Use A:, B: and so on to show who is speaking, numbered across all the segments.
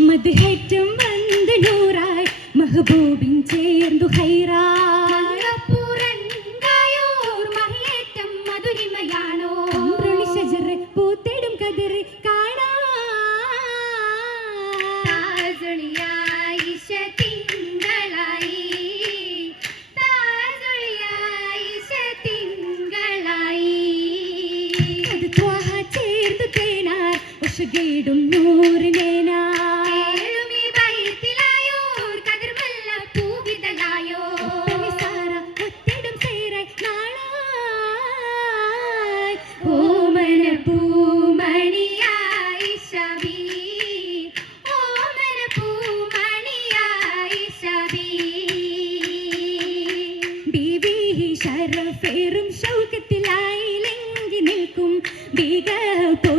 A: മധുഹേറ്റം വന്ന് നൂറായി മഹബൂബിൻ ചേർന്നു ഹൈറായി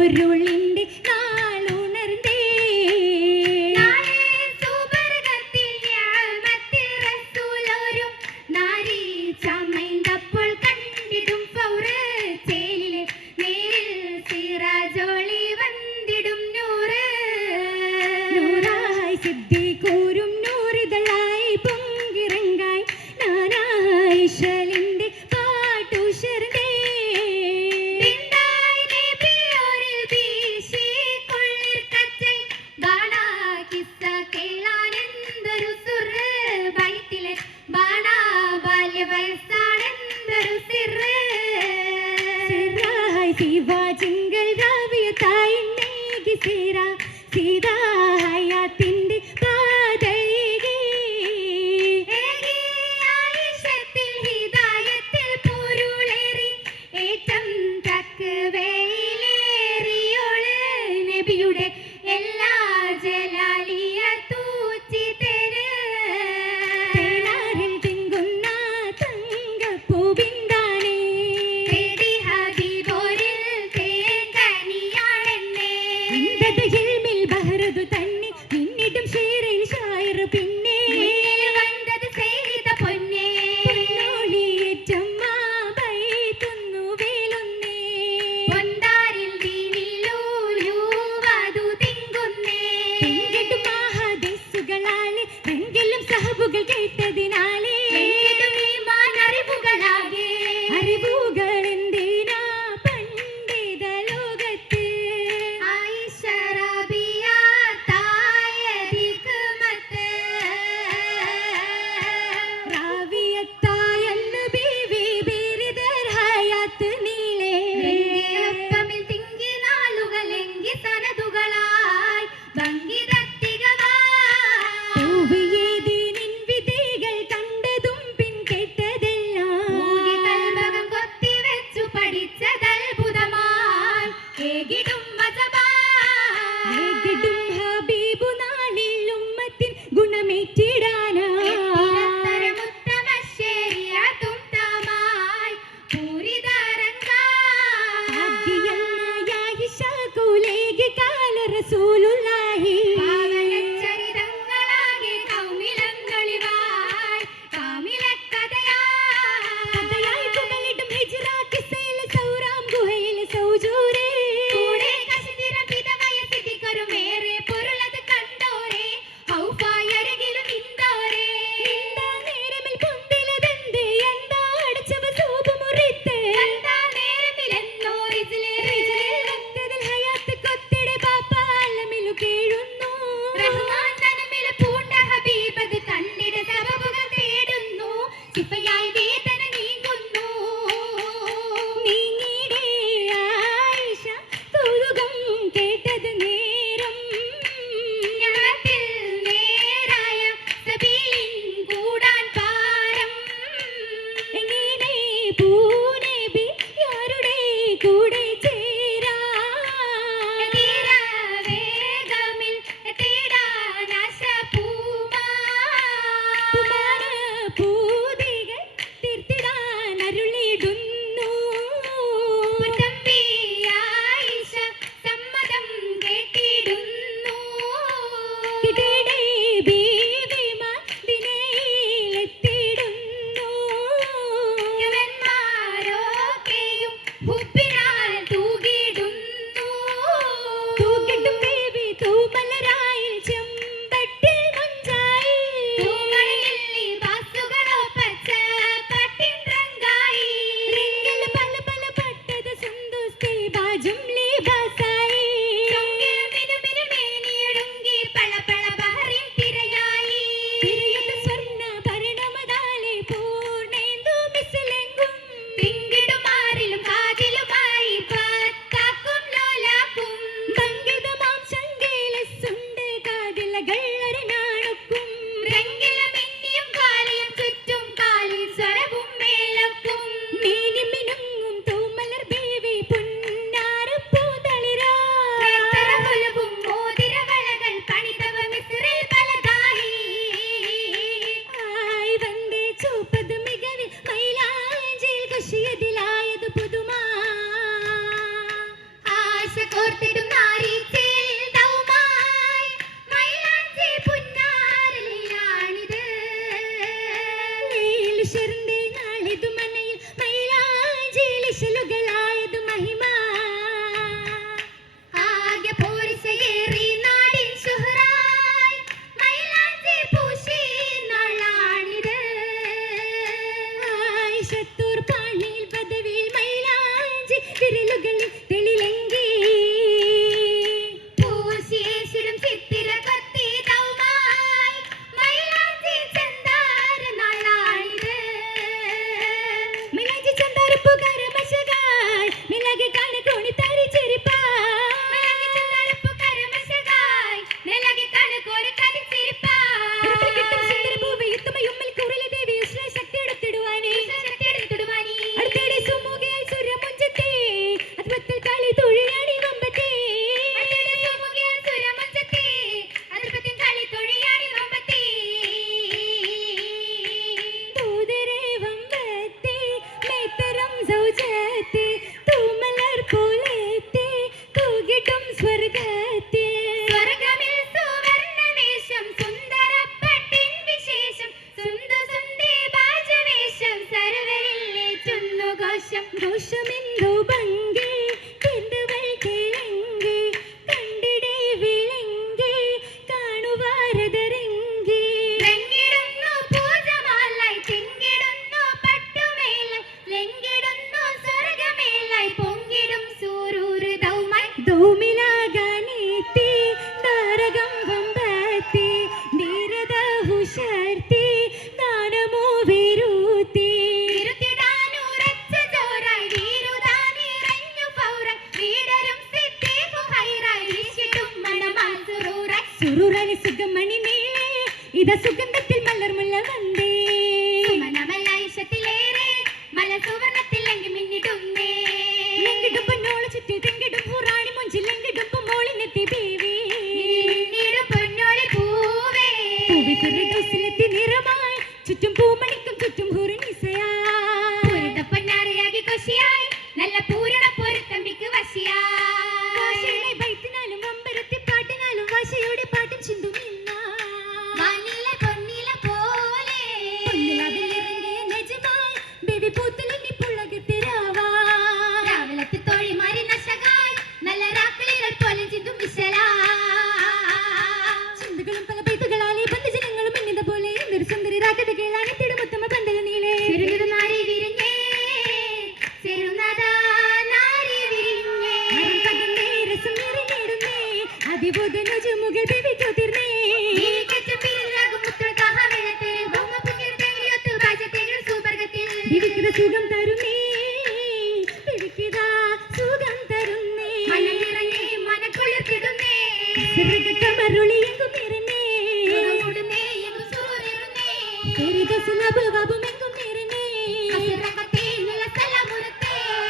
A: പൊരുളിന്റെ നാളുണർന്നേ.
B: ചമൈന്തപ്പോൾ കണ്ടിടും പൗറ് ചേലിലെ നേരിൽ സിറാജോളി വന്നിടും നൂറ്.
A: നൂറായി
B: സിദ്ധി स्वर्ग Jesús
A: que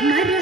A: ಮರ